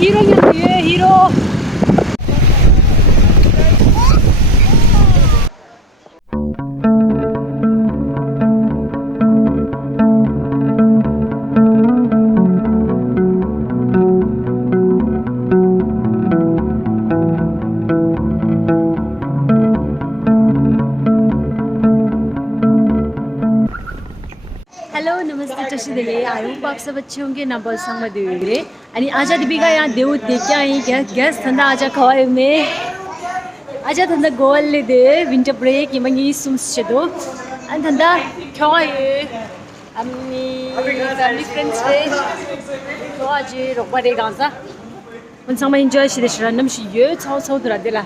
Hero ये hero hello नमस्ते कशी दिले आई होप आप सब अच्छे होंगे ना बहुत संग दिले आणि आजा दीपिका यहाँ देव देख के आई गैस धंदा आजा खवाए में आजा धंदा गोल ले दे विंटर ब्रेक ये मंगी सुम्स चेदो आणि धंदा खवाए अम्मी फैमिली फ्रेंड्स रे तो आज रोकवा रे गांसा उन संग में एंजॉय शिदे शरण नम शि ये छाव छाव दुरा देला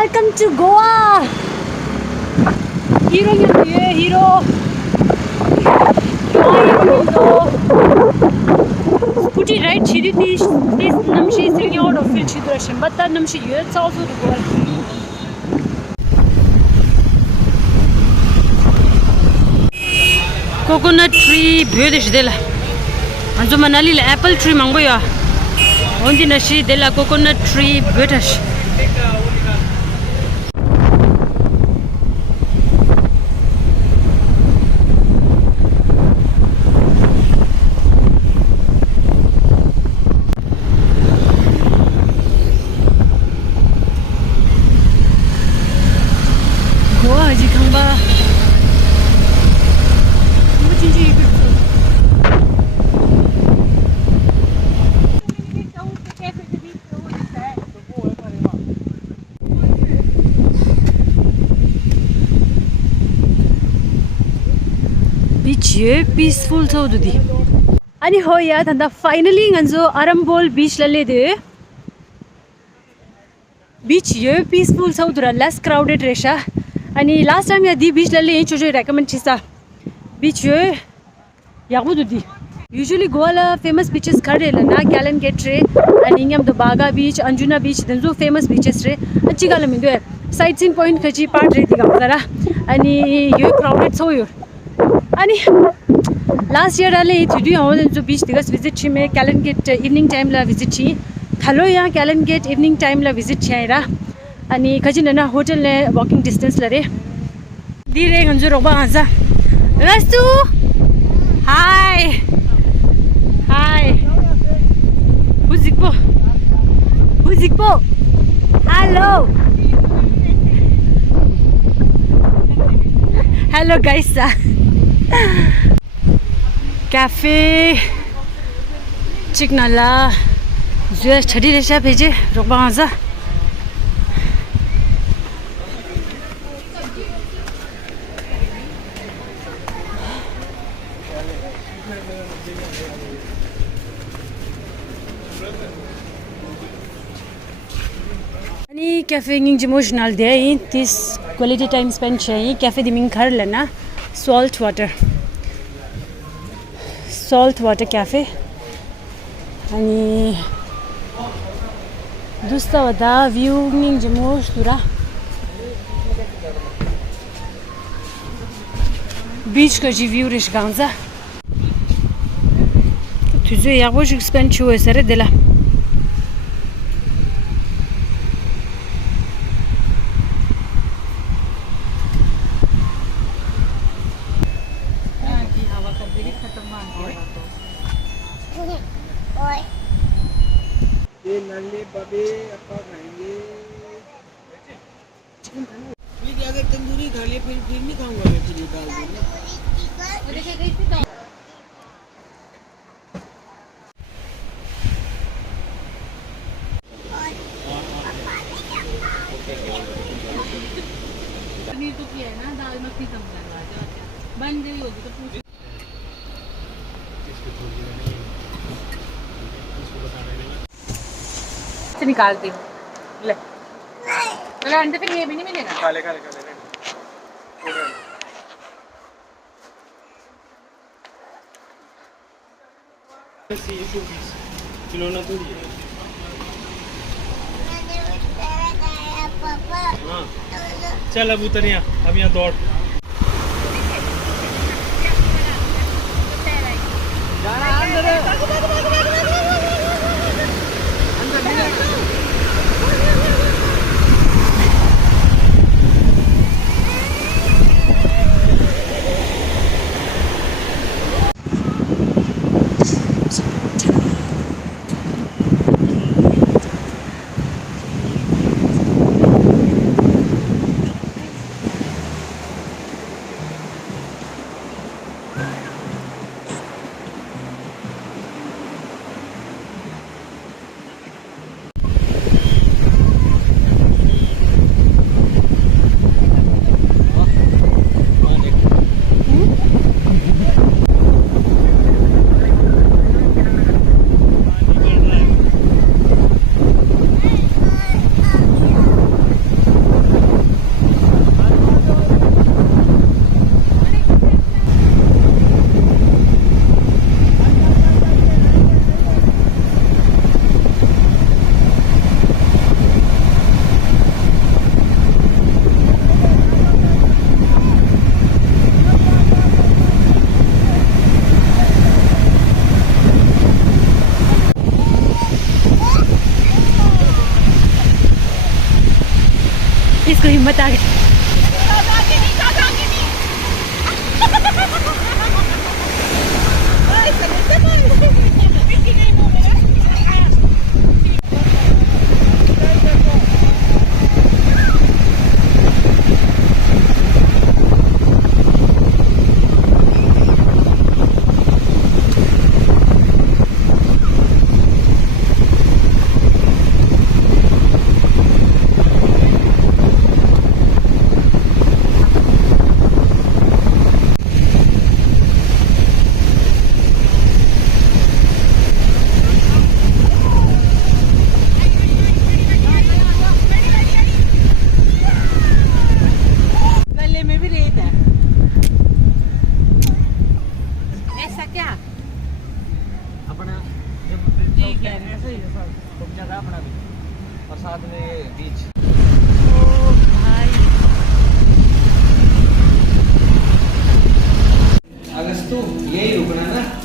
Welcome to Goa. Hero ये hero. Scooty ride chiri this namshi sitting out of field chidration but that namshi ये also the Goa. Coconut tree beautiful dela. Anjo Manali la apple tree mango ya. Ondi nashi dela coconut tree beautiful. ये peaceful था उधरी आणि हो या धंदा finally गंजो अरंबोल बीच लले दे बीच ये peaceful था उधर लेस क्राउडेड रेशा आणि लास्ट टाइम या दी बीच लले ये जो रेकमेंड चिसा बीच ये यागो दुदी यूजुअली गोवा फेमस बीचेस खड़े लना गैलन गेट रे आणि इंगम दो बागा बीच अंजुना बीच दंजो फेमस बीचेस रे अच्छी गाल मिंदो है साइट सीइंग पॉइंट खची पार्ट रे दिगा जरा आणि ये क्राउडेड छो यो अनि लास्ट ईयर आले थ्री हो जो बीच दिगस विजिट छी में कैलन गेट इवनिंग टाइम ला विजिट छी थालो यहाँ कैलन गेट इवनिंग टाइम ला विजिट छी आइरा अनि खजिन ना होटल ने वॉकिंग डिस्टेंस लरे दिरे गंजो रोबा आजा रस्तु हाय हाय हुजिकपो हेलो हेलो गाइस कैफे चिकनाला जो छड़ी रेशा भेजे रोकबा आजा अनि कैफे इंगिंग इमोशनल दे दिस क्वालिटी टाइम स्पेंड चाहिए कैफे दिमिंग खर लेना सॉल्ट वाटर कैफे अनि दुस्ता वदा व्यू निंग जमोश तुरा बीच का जी व्यू रिश गांजा तुझे यागोश एक्सपेंड छुए सरे दिला नल्ले बबे अपा खाएंगे अगर तंदूरी खा ले फिर नहीं खाऊंगा मैं चिली दाल पनीर तो किया है ना दाल मखनी कम करवा दो बन गई होगी तो पूछ से निकालती हूँ ले अंडे पे ये भी नहीं मिलेगा खा ले किलो ना तो चल अब उतर यहाँ, अब यहाँ दौड़। इसको हिम्मत आ गई। अपना भी, और साथ में ये बीच। ओ भाई, अगस्तु यही रुकना ना।